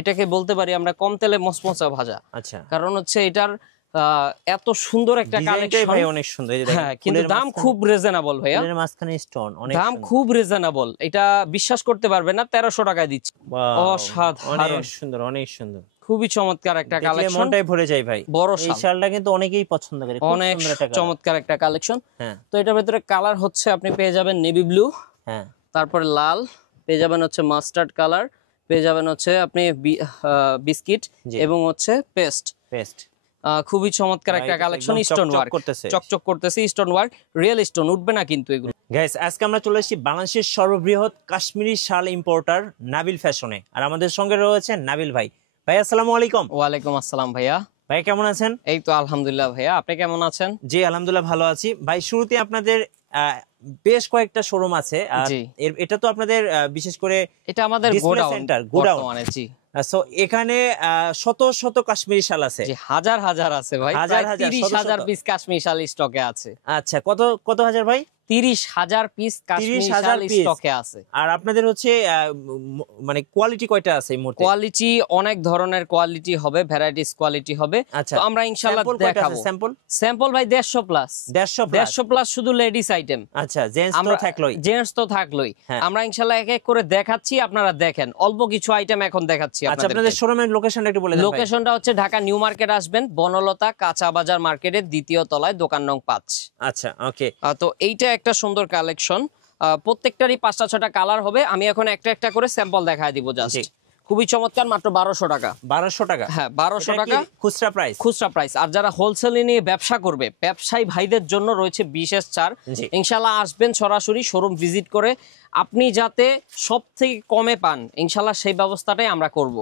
এটাকে বলতে পারি আমরা কম তেলে মচমচা ভাজা। আচ্ছা, কারণ হচ্ছে এটার এত সুন্দর একটা কালেকশন ভাই, অনেক সুন্দর। এই যে দেখেন, কিন্তু দাম খুব রিজনেবল ভাইয়া, ফুলের মাঝখানে স্টোন, অনেক দাম সুন্দর। খুব রিজনেবল, এটা বিশ্বাস করতে পারবে না, 1300 টাকায় দিচ্ছি। ওয়াও, অসাধারণ, অনেক সুন্দর, অনেক সুন্দর, খুবই চমৎকার একটা দেখলে কালেকশন, মনটাই ভরে যায় ভাই। বড় এই শালটা কিন্তু অনেকেই পছন্দ করে, খুব অনেক সুন্দর একটা চমৎকার একটা কালেকশন। হ্যাঁ, তো এটার ভিতরে কালার হচ্ছে আপনি পেয়ে যাবেন নেভি ব্লু, হ্যাঁ, তারপরে লাল, পেয়ে যাবেন হচ্ছে মাস্টার্ড কালার, পেয়ে যাবেন হচ্ছে আপনি বিস্কিট এবং হচ্ছে পেস্ট। খুবই চমৎকার একটা কালেকশন, স্টোন ওয়ার্ক করতেছে, চকচক করতেছে, স্টোন ওয়ার্ক, রিয়েল স্টোন, উঠবে না কিন্তু এগুলো। গাইস, আজকে আমরা চলে এসেছি বাংলাদেশের সর্ববৃহৎ কাশ্মীরি শাল ইম্পোর্টার নাবিল ফ্যাশনে, আর আমাদের সঙ্গে রয়েছে নাবিল ভাই। ভাই আসসালামু আলাইকুম। ওয়ালাইকুম আসসালাম ভাইয়া। ভাই কেমন আছেন? এই তো আলহামদুলিল্লাহ ভাইয়া, আপনি কেমন আছেন? জি আলহামদুলিল্লাহ ভালো আছি ভাই। শুরুতে আপনাদের বেশ কয়েকটা শোরুম আছে, এটা তো আপনাদের বিশেষ করে এটা আমাদের গোডাউন। জি, সো এখানে শত শত কাশ্মীরি শাল আছে, হাজার হাজার আছে ভাই, হাজার 30,000 পিস কাশ্মীরি শাল স্টকে আছে। আচ্ছা, কত হাজার ভাই? 30,000 পিস কাশ্মীরি শাল স্টকে আছে। আর আপনাদের হচ্ছে মানে কোয়ালিটি কয়টা আছে এই মুহূর্তে? কোয়ালিটি অনেক ধরনের কোয়ালিটি হবে, ভ্যারাইটিস কোয়ালিটি হবে। তো আমরা ইনশাআল্লাহ দেখাবো। স্যাম্পল ভাই 150 প্লাস, 150 প্লাস শুধু লেডিস আইটেম। আচ্ছা, জেন্টস তো থাকলোই। আমরা ইনশাআল্লাহ এক এক করে দেখাচ্ছি, আপনারা দেখেন। অল্প কিছু আইটেম এখন দেখাচ্ছি আপনাদের। আপনাদের শোরুমের লোকেশনটা একটু বলে দেন। লোকেশনটা হচ্ছে ঢাকা নিউ মার্কেট, আসবেন বনলতা কাঁচা বাজার মার্কেটের 2য় তলায়, দোকান নং 5। আচ্ছা, ওকে। তো এইটা একটা সুন্দর কালেকশন, প্রত্যেকটারই 5টা কালার হবে। আমি এখন একটা একটা করে স্যাম্পল দেখায় দিব জাস্ট। খুবই চমৎকার, মাত্র 1200 টাকা। 1200 টাকা? হ্যাঁ, 1200 টাকা খুচরা প্রাইস। আর যারা হোলসেলে নিয়ে ব্যবসা করবে, ব্যবসায়ী ভাইদের জন্য রয়েছে বিশেষ ছাড়। ইনশাআল্লাহ আসবেন সরাসরি শোরুম ভিজিট করে, আপনি যাতে সব থেকে কমে পান ইনশাআল্লাহ সেই ব্যবস্থাটাই আমরা করব।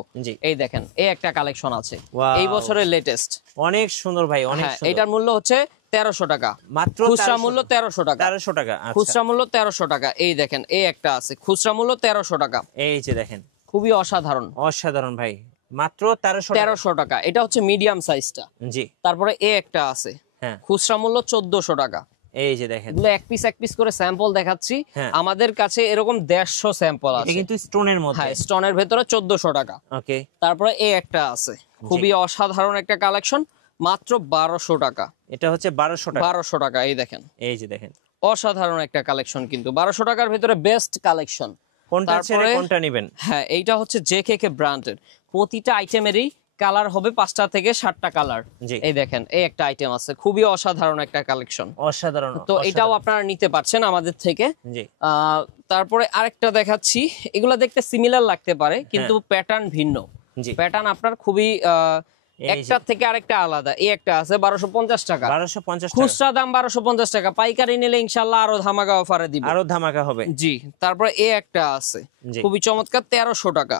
এই দেখেন, এই একটা কালেকশন আছে এই বছরের লেটেস্ট, অনেক সুন্দর ভাই, অনেক সুন্দর। এটার মূল্য হচ্ছে 1300 টাকা মাত্র, খুচরা মূল্য 1300 টাকা। 1300 টাকা, খুচরা মূল্য 1300 টাকা। এই দেখেন, এই একটা আছে খুচরা মূল্য 1300 টাকা। এই যে দেখেন, খুবই অসাধারণ ভাই, মাত্র 1300 টাকা। এটা হচ্ছে মিডিয়াম সাইজটা। জি। তারপরে এই একটা আছে, খুচরা মূল্য 1400 টাকা। এই যে দেখেন, এগুলো এক পিস করে স্যাম্পল দেখাচ্ছি। আমাদের কাছে এরকম 150 স্যাম্পল আছে, এটা কিন্তু স্টোনের মধ্যে। হ্যাঁ, স্টোনের ভেতরে 1400 টাকা। ওকে। তারপরে এই একটা আছে, খুবই অসাধারণ একটা কালেকশন, মাত্র 1200 টাকা। এটা হচ্ছে 1200 টাকা। এই দেখেন, এই যে দেখেন, অসাধারণ একটা কালেকশন, কিন্তু 1200 টাকার ভেতরে বেস্ট কালেকশন। কোনটা ছেড়ে কোনটা নেবেন? হ্যাঁ, এইটা হচ্ছে জেকেকে ব্র্যান্ডের, প্রতিটা আইটেমেরই কালার হবে 5টা থেকে 7টা কালার। এই দেখেন, এই একটা আইটেম আছে, খুবই অসাধারণ একটা কালেকশন, অসাধারণ। তো এটাও আপনারা নিতে পারছেন আমাদের থেকে। তারপরে আরেকটা দেখাচ্ছি, এগুলা দেখতে সিমিলার লাগতে পারে কিন্তু প্যাটার্ন ভিন্ন। প্যাটার্ন আপনার খুবই একটা থেকে আরেকটা আলাদা। এই একটা আছে 1250 টাকা, 1250 টাকা খুচরা দাম, 1250 টাকা। পাইকারি নিলে ইনশাআল্লাহ আরো ধামাকা অফারে দিব, আরো ধামাকা হবে। জি। তারপরে এই একটা আছে, খুবই চমৎকার, 1300 টাকা।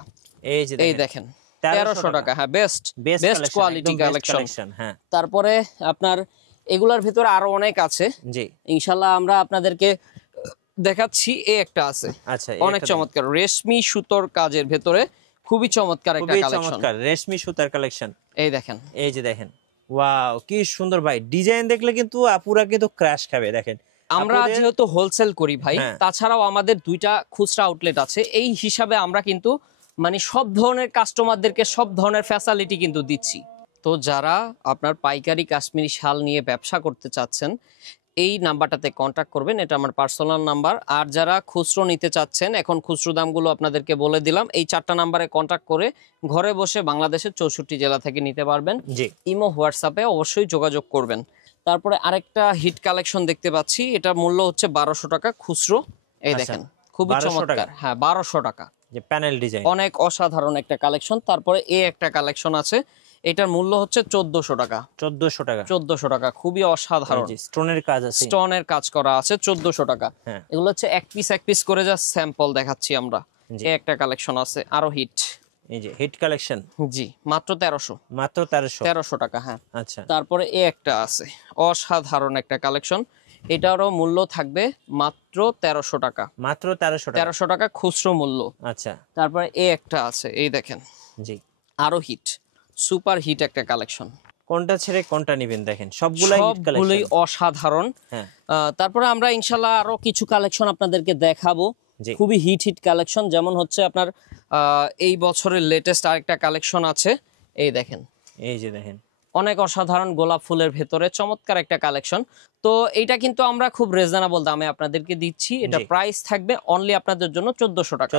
এই দেখেন, 1300 টাকা। হ্যাঁ, বেস্ট কোয়ালিটি কালেকশন। হ্যাঁ। তারপরে আপনার এগুলার ভিতরে আরো অনেক আছে, জি। ইনশাআল্লাহ আমরা আপনাদেরকে দেখাচ্ছি। এই একটা আছে, আচ্ছা, অনেক চমৎকার, রেশমি সুতোর কাজের ভেতরে খুবই চমৎকার একটা কালেকশন, রেশমি সুতার কালেকশন। এই দেখেন, এই যে দেখেন, ওয়াও, কি সুন্দর ভাই। ডিজাইন দেখলে কিন্তু আপুরা কিন্তু ক্র্যাশ খাবে। দেখেন, আমরা যেহেতু হোলসেল করি ভাই, তাছাড়াও আমাদের 2টা খুচরা আউটলেট আছে, এই হিসাবে আমরা কিন্তু মানে সব ধরনের কাস্টমারদেরকে সব ধরনের ফ্যাসিলিটি কিন্তু দিচ্ছি। তো যারা আপনার পাইকারি কাশ্মীরি শাল নিয়ে ব্যবসা করতে চাচ্ছেন, এই নাম্বারটাতে কন্ট্যাক্ট করবেন, এটা আমার পার্সোনাল নাম্বার। আর যারা খুচরো নিতে চাচ্ছেন, এখন খুচরো দামগুলো আপনাদেরকে বলে দিলাম, এই 4টা নাম্বারে কন্ট্যাক্ট করে ঘরে বসে বাংলাদেশের 64 জেলা থেকে নিতে পারবেন। ইমো, হোয়াটসঅ্যাপে অবশ্যই যোগাযোগ করবেন। তারপরে আরেকটা হিট কালেকশন দেখতে পাচ্ছি, এটা মূল্য হচ্ছে 1200 টাকা খুচরো। এই দেখেন, খুবই চমৎকার। হ্যাঁ, 1200 টাকা, প্যানেল ডিজাইন, অনেক অসাধারণ একটা কালেকশন। তারপরে এই একটা কালেকশন আছে, এটার মূল্য হচ্ছে 1400 টাকা। 1400 টাকা, খুবই অসাধারণ, স্টোনের কাজ আছে, স্টোনের কাজ করা আছে, 1400 টাকা। এগুলো হচ্ছে এক পিস করে যা স্যাম্পল দেখাচ্ছি আমরা। এই একটা কালেকশন আছে আরো হিট, এই যে হিট কালেকশন, জি, মাত্র 1300 টাকা। হ্যাঁ, আচ্ছা। তারপরে এই একটা আছে, অসাধারণ একটা কালেকশন, এটারও মূল্য থাকবে মাত্র 1300 টাকা। মাত্র 1300 টাকা খুচরো মূল্য। আচ্ছা। তারপরে এই একটা আছে, এই দেখেন, জি, আরো হিট, সুপার হিট একটা কালেকশন। কোনটা ছেড়ে কোনটা নেবেন? দেখেন, সবগুলোই অসাধারণ। তারপরে আমরা ইনশাআল্লাহ আরো কিছু কালেকশন আপনাদেরকে দেখাবো, খুবই হিট কালেকশন। যেমন হচ্ছে আপনার এই বছরের লেটেস্ট আরেকটা কালেকশন আছে, এই দেখেন, এই যে দেখেন অনেক অসাধারণ গোলাপ ফুলের ভেতরে চমৎকার একটা কালেকশন। তো এইটা কিন্তু আমরা খুব রিজনেবল দামে আপনাদেরকে দিচ্ছি। এটা প্রাইস থাকবে অনলি আপনাদের জন্য 1400 টাকা।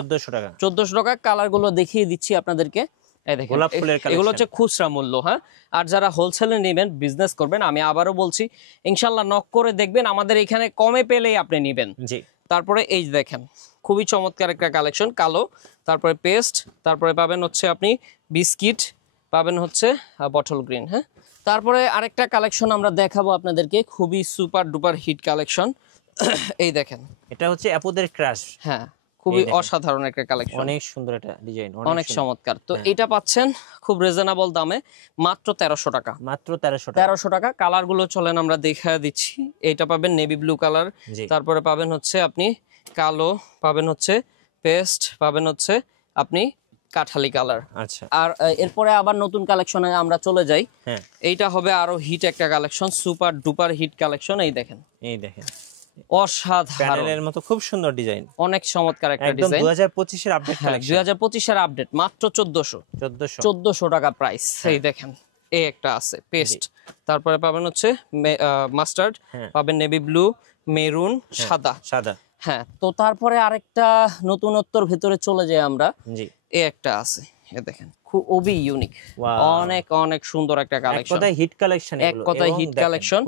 1400 টাকা। কালার গুলো দেখিয়ে দিচ্ছি আপনাদেরকে, এই দেখেন গোলাপ ফুলের কালেকশন, এগুলো হচ্ছে খুচরা মূল্য। হ্যাঁ, আর যারা হোলসেলে নেবেন, বিজনেস করবেন, আমি আবারও বলছি ইনশাল্লাহ নক করে দেখবেন, আমাদের এখানে কমে পেলেই আপনি নেবেন। জি। তারপরে এই দেখেন খুবই চমৎকার একটা কালেকশন, কালো, তারপরে পেস্ট, তারপরে পাবেন হচ্ছে আপনি বিস্কিট, পাবেন হচ্ছে বটল গ্রিন। হ্যাঁ, তারপরে আরেকটা কালেকশন আমরা দেখাবো আপনাদেরকে, খুবই সুপার ডুপার হিট কালেকশন। এই দেখেন, এটা হচ্ছে আপুদের ক্রাশ। হ্যাঁ, খুবই অসাধারণ একটা কালেকশন, অনেক সুন্দর এটা ডিজাইন, অনেক চমৎকার। তো এটা পাচ্ছেন খুব রিজনেবল দামে, মাত্র 1300 টাকা। মাত্র 1300 টাকা। 1300 টাকা। কালার গুলো চলেন আমরা দেখা দিচ্ছি। এটা পাবেন নেভি ব্লু কালার, তারপরে পাবেন হচ্ছে আপনি কালো, পাবেন হচ্ছে পেস্ট, পাবেন হচ্ছে আপনি কাঠালি কালার। আচ্ছা, আর এরপরে আবার নতুন কালেকশনে আমরা চলে যাই। হ্যাঁ, এইটা হবে আরো হিট একটা collection, super duper hit collection. এই দেখেন, এই দেখেন অসাধারণ, প্যানেলের মতো খুব সুন্দর ডিজাইন, অনেক চমৎকার একটা একদম ডিজাইন। 2025 এর আপডেট কালেকশন। 2025 এর আপডেট, মাত্র 1400 টাকা প্রাইস। এই দেখেন, এই একটা আছে পেস্ট, তারপরে পাবেন হচ্ছে মাস্টার্ড, পাবেন নেভি ব্লু, মেরুন, সাদা। হ্যাঁ, তো তারপরে আরেকটা নতুনত্বর ভিতরে চলে যাই আমরা। জি, এই একটা আছে, এই দেখেন, খুবই ইউনিক, অনেক অনেক সুন্দর একটা কালেকশন। এক কথায় হিট কালেকশন, এক কথায় হিট কালেকশন।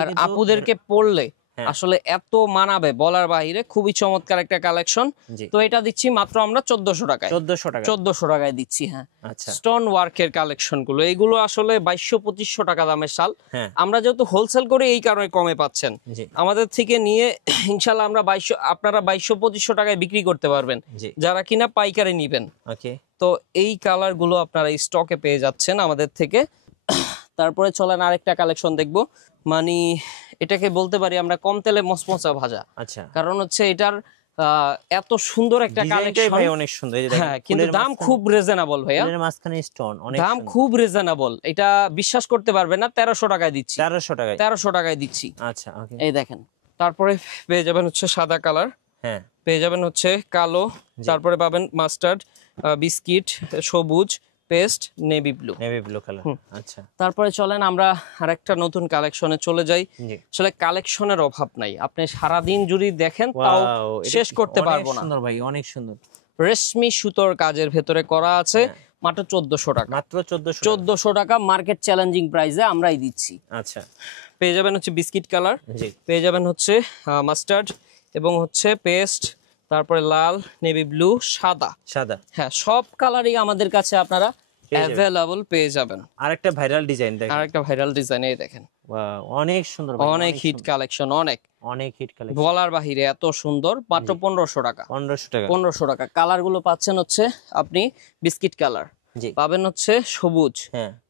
আর আপুদেরকে পড়লে আসলে এত মানাবে বলার বাইরে, খুবই চমৎকার একটা কালেকশন। তো এটা দিচ্ছি মাত্র আমরা 1400 টাকায়। 1400 টাকায় দিচ্ছি। হ্যাঁ, স্টোন ওয়ার্কের কালেকশন গুলো, এইগুলো আসলে 2200-2500 টাকা দামের শাল। আমরা যেহেতু হোলসেল করি এই কারণে কমে পাচ্ছেন। আমাদের থেকে নিয়ে ইনশাল্লাহ আমরা আপনারা 2200-2500 টাকায় বিক্রি করতে পারবেন যারা কিনা পাইকারি নিবেন। তো এই কালার গুলো আপনারা স্টকে পেয়ে যাচ্ছেন আমাদের থেকে। তারপরে চলেন আরেকটা কালেকশন দেখবো, মানে এটাকে বলতে পারি আমরা কম তেলে মচমচা ভাজা। আচ্ছা, কারণ হচ্ছে এটার এত সুন্দর একটা কালেকশন, ভাই অনেক সুন্দর। এই যে দেখেন, কিন্তু দাম খুব রিজনেবল ভাইয়া, ফুলের মাঝখানে স্টোন, অনেক দাম খুব রিজনেবল। এটা বিশ্বাস করতে পারবেন না, 1300 টাকায় দিচ্ছি। 1300 টাকায় দিচ্ছি। আচ্ছা, ওকে। এই দেখেন, তারপরে পেয়ে যাবেন হচ্ছে সাদা কালার, হ্যাঁ, পেয়ে যাবেন হচ্ছে কালো, তারপরে পাবেন মাস্টার্ড, বিস্কিট, সবুজ, পেস্ট, নেভি ব্লু কালার। আচ্ছা, তারপরে চলেন আমরা আরেকটা নতুন কালেকশনে চলে যাই। আসলে কালেকশনের অভাব নাই, আপনি সারা দিন যদি দেখেন তাও শেষ করতে পারবো না। সুন্দর ভাই, অনেক সুন্দর। রেশমি সুতোর কাজের ভেতরে করা আছে, মাত্র 1400 টাকা। মাত্র 1400 টাকা মার্কেট চ্যালেঞ্জিং প্রাইসে আমরাই দিচ্ছি। আচ্ছা, পেয়ে যাবেন হচ্ছে বিস্কিট কালার, পেয়ে যাবেন হচ্ছে মাস্টার্ড এবং হচ্ছে পেস্ট, তারপরে লাল, নেভি ব্লু, সাদা। হ্যাঁ, সব কালারই আমাদের কাছে আপনারা অ্যাভেলেবল পেয়ে যাবেন। আরেকটা ভাইরাল ডিজাইন দেখেন, এই দেখেন, ওয়াও, অনেক সুন্দর, অনেক হিট কালেকশন, অনেক হিট কালেকশন, বলার বাহিরে এত সুন্দর। মাত্র 1500 টাকা। 1500 টাকা। কালার গুলো পাচ্ছেন হচ্ছে আপনি বিস্কিট কালার, পাবেন হচ্ছে সবুজ,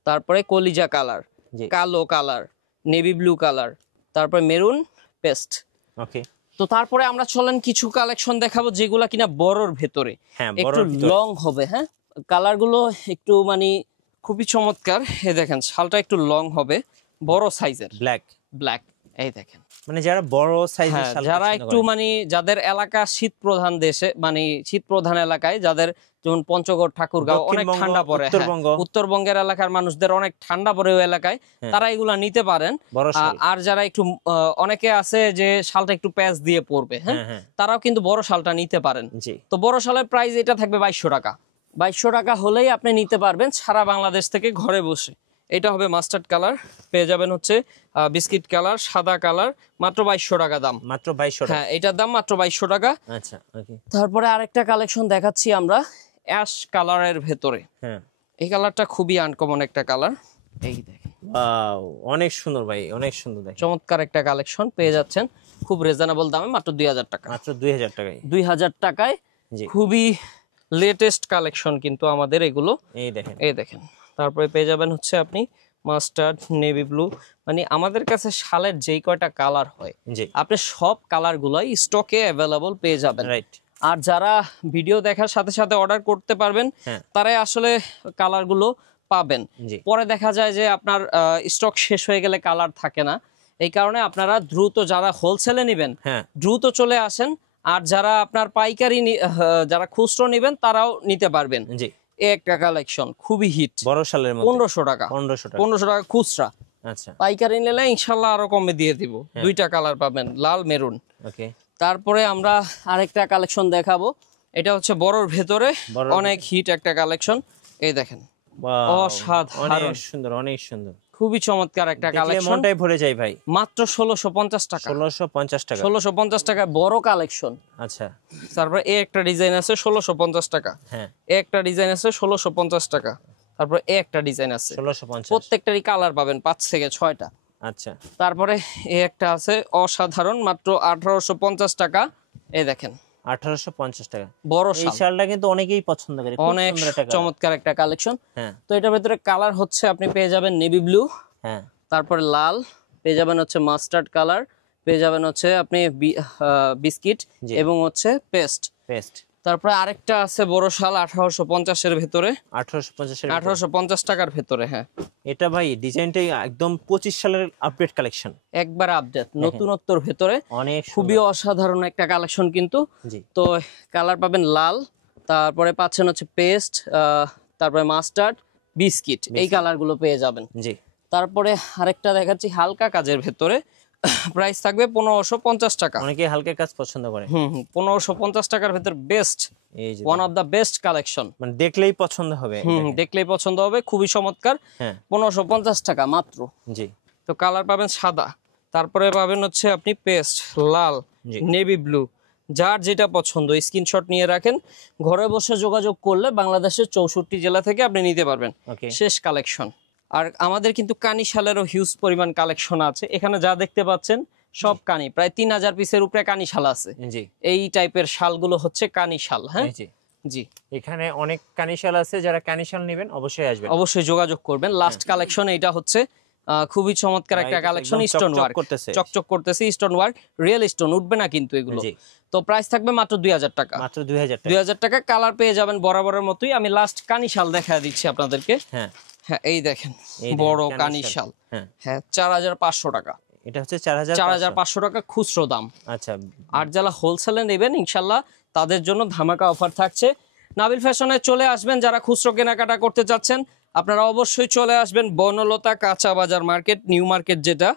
তারপরে কলিজা কালার, কালো কালার, নেভি ব্লু কালার, তারপরে মেরুন, পেস্ট। ওকে। তো তারপরে আমরা চলেন কিছু কালেকশন দেখাবো যেগুলা কিনা বড়র ভেতরে একটু লং হবে। হ্যাঁ, কালার গুলো একটু মানে খুবই চমৎকার। এই দেখেন, শালটা একটু লং হবে, বড় সাইজের, ব্ল্যাক। এই দেখেন, মানে যারা বড় সাইজের শাল, যারা একটু মানে যাদের এলাকা শীত প্রধান দেশে, মানে শীত প্রধান এলাকায়, যাদের যেমন পঞ্চগড়, ঠাকুরগাঁও অনেক ঠান্ডা পড়ে, উত্তরবঙ্গের এলাকার মানুষদের অনেক ঠান্ডা পড়ে ওই এলাকায়, তারা এগুলা নিতে পারেন। আর যারা একটু অনেকে আছে যে শালটা একটু প্যাচ দিয়ে পড়বে, হ্যাঁ, তারাও কিন্তু বড় শালটা নিতে পারেন। তো বড় শালের প্রাইস এটা থাকবে 2200 টাকা। 2200 টাকা হলেই আপনি নিতে পারবেন সারা বাংলাদেশ থেকে ঘরে বসে। এটা হবে মাস্টার্ড কালার, পেয়ে যাবেন হচ্ছে বিস্কিট কালার, সাদা কালার, মাত্র 2200 টাকা দাম। মাত্র 2200 টাকা। হ্যাঁ, এটার দাম মাত্র 2200 টাকা। আচ্ছা, ওকে। তারপরে আরেকটা কালেকশন দেখাচ্ছি আমরা অ্যাশ কালারের ভেতরে। হ্যাঁ, এই কালারটা খুবই আনকমন একটা কালার। এই দেখেন, ওয়াও, অনেক সুন্দর ভাই, অনেক সুন্দর। দেখেন, চমৎকার একটা কালেকশন পেয়ে যাচ্ছেন খুব রিজনেবল দামে, মাত্র 2000 টাকা। মাত্র 2000 টাকায়। 2000 টাকায় খুবই লেটেস্ট কালেকশন কিন্তু আমাদের এগুলো। এই দেখেন, তারপরে পেয়ে যাবেন হচ্ছে আপনি মাস্টার্ড, নেভি ব্লু, মানে আমাদের কাছে শালের যেই কয়টা কালার হয় আপনি সব কালার গুলাই স্টকে অ্যাভেলেবল পেয়ে যাবেন। আর যারা ভিডিও দেখার সাথে সাথে অর্ডার করতে পারবেন তারাই আসলে কালার গুলো পাবেন। পরে দেখা যায় যে আপনার স্টক শেষ হয়ে গেলে কালার থাকে না। এই কারণে আপনারা দ্রুত, যারা হোলসেলে নেবেন দ্রুত চলে আসেন, আর যারা আপনার পাইকারি যারা খুচরো নেবেন তারাও নিতে পারবেন। জি, এই একটা কালেকশন খুবই হিট, বড় শালের মধ্যে 1500 টাকা। 1500 টাকা খুচরা, আচ্ছা পাইকারি নিলে ইনশাল্লাহ আরো কমে দিয়ে দিব। দুইটা কালার পাবেন, লাল মেরুন। ওকে, তারপরে আমরা আরেকটা কালেকশন দেখাবো, এটা হচ্ছে বড়র ভেতরে অনেক হিট একটা কালেকশন। এই দেখেন, অসাধারণ, অনেক সুন্দর, অনেক সুন্দর, খুবই চমৎকার একটা কালেকশন। মনটাই ভরে যায় ভাই। মাত্র 1650 টাকা। 1650 টাকা, 1650 টাকা বড় কালেকশন। আচ্ছা, তারপরে এই একটা ডিজাইন আছে 1650 টাকা। হ্যাঁ, এই একটা ডিজাইন আছে 1650 টাকা। তারপরে এই একটা ডিজাইন আছে 1650, প্রত্যেকটারই কালার পাবেন 5 থেকে 6টা। আচ্ছা, তারপরে এই একটা আছে অসাধারণ, মাত্র 1850 টাকা। এই দেখেন 1850 টাকা, বড় এই শাল, শালটা কিন্তু অনেকেই পছন্দ করে, খুব অনেক সুন্দর একটা চমৎকার একটা কালেকশন। হ্যাঁ, তো এটার ভেতরে কালার হচ্ছে আপনি পেয়ে যাবেন নেভি ব্লু, হ্যাঁ, তারপরে লাল পেয়ে যাবেন, হচ্ছে মাস্টার্ড কালার পেয়ে যাবেন, হচ্ছে আপনি বিস্কিট জি। এবং হচ্ছে পেস্ট। পেস্ট। তারপরে আরেকটা আছে বড় শাল 1850 এর ভেতরে, 1850 এর 1850 টাকার ভেতরে। হ্যাঁ, এটা ভাই ডিজাইনটাই একদম 25 সালের আপডেট কালেকশন, একবার আপডেট, নতুনত্বর ভেতরে অনেক খুবই অসাধারণ একটা কালেকশন কিন্তু। জি, তো কালার পাবেন লাল, তারপরে পাচ্ছেন হচ্ছে পেস্ট, তারপরে মাস্টার্ড, বিস্কিট, এই কালারগুলো পেয়ে যাবেন। জি, তারপরে আরেকটা দেখাচ্ছি হালকা কাজের ভেতরে, প্রাইস থাকবে 1550 টাকা। অনেকে হালকা কাজ পছন্দ করে। 1550 টাকার ভেতর বেস্ট, এই যে one of the best collection. মানে দেখলেই পছন্দ হবে, দেখলেই পছন্দ হবে, খুবই চমৎকার। হ্যাঁ, 1550 টাকা মাত্র। জি, তো কালার পাবেন সাদা, তারপরে পাবেন হচ্ছে আপনি পেস্ট, লাল, জি। নেভি ব্লু, যার যেটা পছন্দ স্ক্রিনশট নিয়ে রাখেন। ঘরে বসে যোগাযোগ করলে বাংলাদেশের 64 জেলা থেকে আপনি নিতে পারবেন। ওকে, শেষ কালেকশন। আর আমাদের কিন্তু কানি শালেরও হিউজ পরিমাণ কালেকশন আছে। এখানে যা দেখতে পাচ্ছেন সব কানি, প্রায় 3000 পিসের উপরে কানি শাল আছে। জি, এই টাইপের শালগুলো হচ্ছে কানি শাল। হ্যাঁ, জি, জি, এখানে অনেক কানিশাল আছে, যারা কানিশাল নেবেন অবশ্যই আসবেন, অবশ্যই যোগাযোগ করবেন। লাস্ট কালেকশন এইটা হচ্ছে খুবই চমৎকার একটা কালেকশন, স্টোন ওয়ার্ক চকচক করতেছে, স্টোন ওয়ার্ক, রিয়েল স্টোন, উঠবে না কিন্তু এগুলো। জি, তো প্রাইস থাকবে মাত্র 2000 টাকা। মাত্র 2000 টাকা, 2000 টাকা। কালার পেয়ে যাবেন বরাবরের মতোই। আমি লাস্ট কানি শাল দেখা দিচ্ছি আপনাদেরকে। হ্যাঁ, হ্যাঁ, এই দেখেন এই দেখেন বড় কানি কানি শাল। শাল। হ্যাঁ, হ্যাঁ, 4500 টাকা। এটা হচ্ছে 4500, 4500 টাকা খুচরো দাম। আচ্ছা, আর যারা হোলসেলে নেবেন ইনশাল্লাহ তাদের জন্য ধামাকা অফার থাকছে। নাবিল ফ্যাশনে চলে আসবেন যারা খুচরো কেনাকাটা করতে চাচ্ছেন, আপনারা অবশ্যই চলে আসবেন বনলতা কাঁচা বাজার মার্কেট, নিউ মার্কেট যেটা,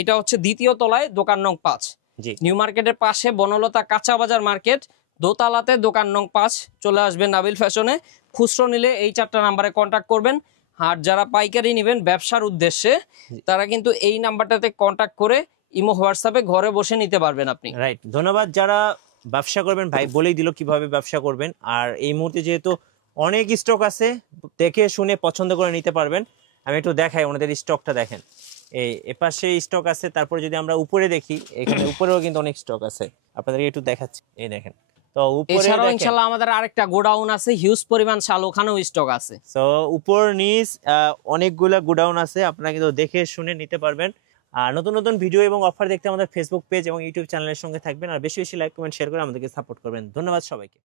এটা হচ্ছে দ্বিতীয় তলায়, দোকান নং 5। জি, নিউ মার্কেটের পাশে বনলতা কাঁচা বাজার মার্কেট, দোতলাতে দোকান নং 5। চলে আসবেন নাবিল ফ্যাশনে। খুচরো নিলে এই 4টা নাম্বারে কন্ট্যাক্ট করবেন। আর যারা পাইকারি নেবেন ব্যবসার উদ্দেশ্যে, তারা কিন্তু এই নাম্বারটাতে কন্ট্যাক্ট করে ইমো হোয়াটসঅ্যাপে ঘরে বসে নিতে পারবেন আপনি। রাইট, ধন্যবাদ। যারা ব্যবসা করবেন, ভাই বলেই দিল কিভাবে ব্যবসা করবেন। আর এই মুহূর্তে যেহেতু অনেক স্টক আছে, দেখে শুনে পছন্দ করে নিতে পারবেন। আমি একটু দেখাই ওনাদের স্টকটা, দেখেন এই এপাশে স্টক আছে। তারপর যদি আমরা উপরে দেখি, এখানে উপরেও কিন্তু অনেক স্টক আছে, আপনাদেরকে একটু দেখাচ্ছি। এই দেখেন, তো উপরে এছাড়াও ইনশাআল্লাহ আমাদের আরেকটা গোডাউন আছে, হিউজ পরিমাণ শাল, ওখানেও স্টক আছে। তো উপর নিচ অনেকগুলা গোডাউন আছে, আপনারা কিন্তু দেখে শুনে নিতে পারবেন। আর নতুন নতুন ভিডিও এবং অফার দেখতে আমাদের ফেসবুক পেজ এবং ইউটিউব চ্যানেলের সঙ্গে থাকবেন। আর বেশি বেশি লাইক, কমেন্ট, শেয়ার করে আমাদেরকে সাপোর্ট করবেন। ধন্যবাদ সবাইকে।